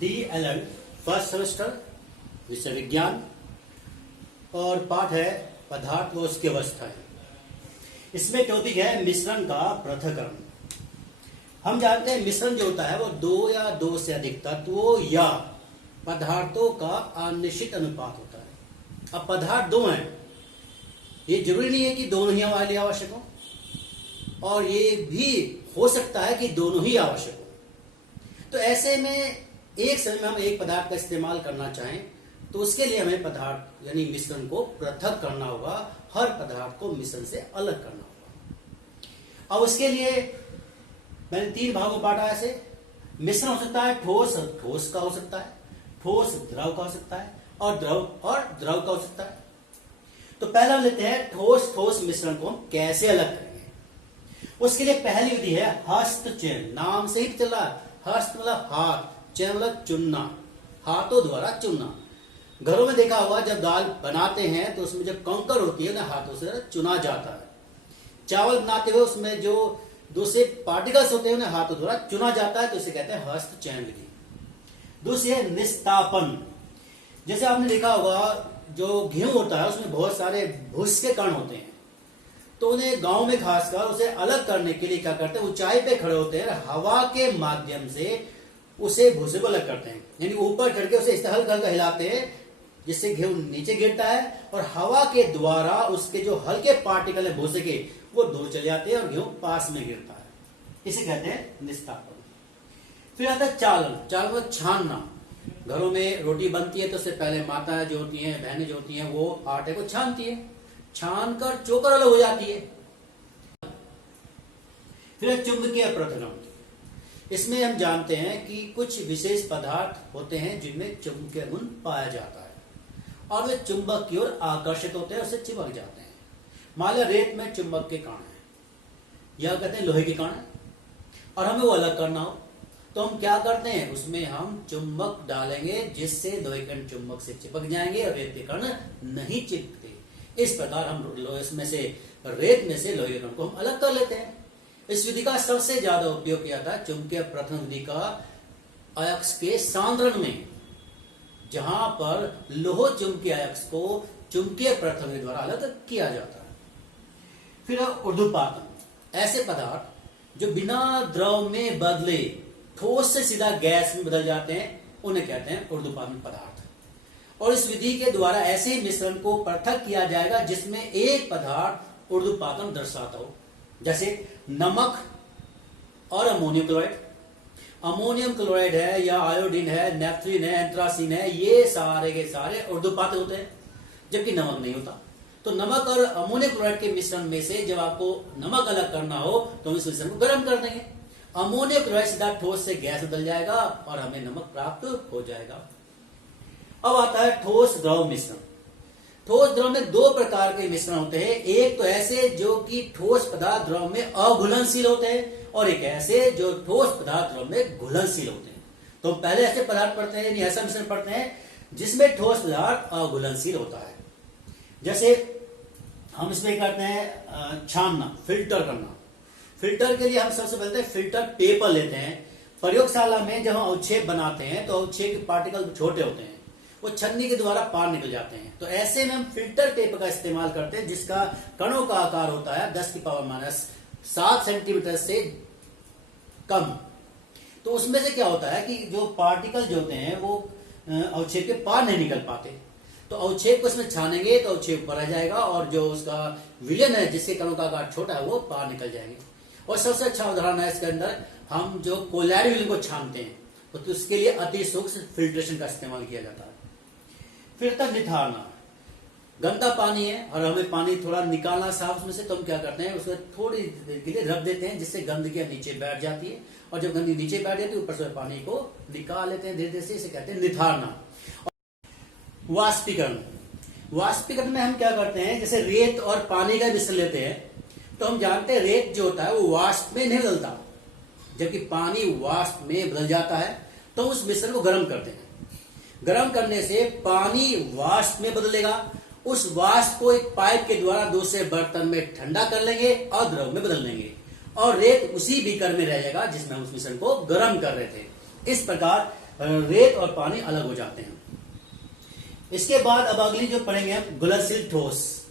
DLL first semester विषय विज्ञान और पाठ है पदार्थ व उसकी अवस्थाएं। इसमें टॉपिक है मिश्रण का पृथक्करण। हम जानते हैं मिश्रण जो होता है वो दो या दो से अधिक तत्वों या पदार्थों का अनिश्चित अनुपात होता है। अब पदार्थ दो हैं, ये जरूरी नहीं है कि दोनों ही हमारे लिए आवश्यक हो, और ये भी हो सकता है कि दोनों ही आवश्यक हो। तो ऐसे में एक समय में हम एक पदार्थ का इस्तेमाल करना चाहें तो उसके लिए हमें पदार्थ यानी मिश्रण को पृथक करना होगा, हर पदार्थ को मिश्रण से अलग करना होगा। अब उसके लिए मैंने तीन भागों बांटा। ऐसे मिश्रण हो सकता है ठोस, ठोस का हो सकता है, ठोस द्रव का हो सकता है, और द्रव का हो सकता है। तो पहला हम लेते हैं ठोस ठोस मिश्रण को हम कैसे अलग करेंगे। उसके लिए पहली विधि है हस्तचयन। नाम से ही चल रहा है, हस्त मतलब हाथ, चयन मतलब चुनना, हाथों द्वारा चुनना। घरों में देखा होगा जब दाल बनाते हैं तो उसमें जब कंकड़ होती है ना हाथों से चुना जाता है। चावल बनाते हुए उसमें जो दूसरे पार्टिकल्स होते हैं उन्हें हाथों द्वारा चुना जाता है, तो इसे कहते हैं हस्तचयन विधि। दूसरी है निस्तापन। जैसे आपने देखा होगा जो गेहूं होता है उसमें बहुत सारे भूस के कण होते हैं, तो उन्हें गांव में खासकर उसे अलग करने के लिए क्या करते हैं, ऊंचाई पे खड़े होते हैं, हवा के माध्यम से उसे भूसे को अलग करते हैं। यानी ऊपर चढ़ के उसे इस तरह हल्का हल्का हिलाते हैं जिससे गेहूं नीचे गिरता है, और हवा के द्वारा उसके जो हल्के पार्टिकल है भूसे के वो दूर चले जाते हैं और गेहूं पास में गिरता है। इसे कहते हैं निस्तापन। फिर आता है चालन। चालन मतलब छानना। घरों में रोटी बनती है तो उससे पहले माताएं जो होती हैं, बहनें जो होती हैं, वो आटे को छानती है, छान कर चोकर अलग हो जाती है। फिर चुंबकीय पृथक्करण। इसमें हम जानते हैं कि कुछ विशेष पदार्थ होते हैं जिनमें चुंबकीय गुण पाया जाता है और वे चुंबक की ओर आकर्षित होते हैं, उससे चिपक जाते हैं। मान लो रेत में चुंबक के कण है, यह कहते हैं लोहे के कण है, और हमें वो अलग करना हो तो हम क्या करते हैं, उसमें हम चुंबक डालेंगे जिससे लोहे के कण चुंबक से चिपक जाएंगे और रेत के कण नहीं चिपकते। इस प्रकार हम इसमें से रेत में से लोहे के कण को हम अलग कर लेते हैं। इस विधि का सबसे ज्यादा उपयोग किया था चुंबकीय पृथक्करण विधि का अयस्क के सांद्रण में, जहां पर लोह चुंबकीय अयस्क को चुंबकीय पृथक्करण विधि द्वारा अलग किया जाता है। फिर ऊर्ध्वपातन। ऐसे पदार्थ जो बिना द्रव में बदले ठोस से सीधा गैस में बदल जाते हैं उन्हें कहते हैं ऊर्ध्वपातन पदार्थ। और इस विधि के द्वारा ऐसे ही मिश्रण को पृथक किया जाएगा जिसमें एक पदार्थ ऊर्ध्वपातन दर्शाता हो, जैसे नमक और अमोनियम क्लोराइड। अमोनियम क्लोराइड है या आयोडीन है, नेफ्थलीन है, एंथ्रासीन है, ये सारे के सारे ऊर्ध्वपातक होते हैं, जबकि नमक नहीं होता। तो नमक और अमोनियम क्लोराइड के मिश्रण में से जब आपको नमक अलग करना हो तो हम इस मिश्रण को गर्म कर देंगे। अमोनियम क्लोराइड सीधा ठोस से गैस में बदल जाएगा और हमें नमक प्राप्त हो जाएगा। अब आता है ठोस द्रव मिश्रण। ठोस द्रव में दो प्रकार के मिश्रण होते हैं। एक तो ऐसे जो कि ठोस पदार्थ द्रव में अघुलनशील होते हैं, और एक ऐसे जो ठोस पदार्थ द्रव में घुलनशील होते हैं। तो पहले ऐसे पदार्थ पढ़ते हैं, यानी ऐसा मिश्रण पढ़ते हैं जिसमें ठोस पदार्थ अघुलनशील होता है। जैसे हम इसमें करते हैं छानना, फिल्टर करना। फिल्टर के लिए हम सबसे पहले फिल्टर पेपर लेते हैं। प्रयोगशाला में जब हम अवक्षेप बनाते हैं तो अवक्षेप के पार्टिकल छोटे होते हैं, वो छन्नी के द्वारा पार निकल जाते हैं। तो ऐसे में हम फिल्टर पेपर का इस्तेमाल करते हैं जिसका कणों का आकार होता है 10⁻⁷ सेंटीमीटर से कम। तो उसमें से क्या होता है कि जो पार्टिकल जो होते हैं वो अवक्षेप के पार नहीं निकल पाते। तो अवक्षेप को इसमें छानेंगे तो अवक्षेप ऊपर आ जाएगा, और जो उसका विलयन है जिसके कणों का आकार छोटा है वो पार निकल जाएंगे। और सबसे अच्छा उदाहरण है इसके अंदर हम जो कोयलारी विलयन को छानते हैं तो उसके लिए अति सूक्ष्म फिल्ट्रेशन का इस्तेमाल किया जाता है। फिर तक निथारना। गंदा पानी है और हमें पानी थोड़ा निकालना साफ उसमें से, तो हम क्या करते हैं उसको थोड़ी देर के लिए रख देते हैं जिससे गंदगी नीचे बैठ जाती है, और जब गंदगी नीचे बैठ जाती है ऊपर से पानी को निकाल लेते हैं धीरे धीरे से। इसे कहते हैं निथारना। वाष्पीकरण। वाष्पीकरण में हम क्या करते हैं, जैसे रेत और पानी का मिश्रण लेते हैं तो हम जानते हैं रेत जो होता है वो वाष्प में नहीं बदलता, जबकि पानी वाष्प में बदल जाता है। तो उस मिश्रण को गर्म करते हैं। गर्म करने से पानी वाष्प में बदलेगा, उस वाष्प को एक पाइप के द्वारा दूसरे बर्तन में ठंडा कर लेंगे और द्रव में बदल लेंगे, और रेत उसी बीकर में रहेगा जिसमें हम उस मिश्रण को गर्म कर रहे थे। इस प्रकार रेत और पानी अलग हो जाते हैं। इसके बाद अब अगली जो पढ़ेंगे हम घुलनशील ठोस।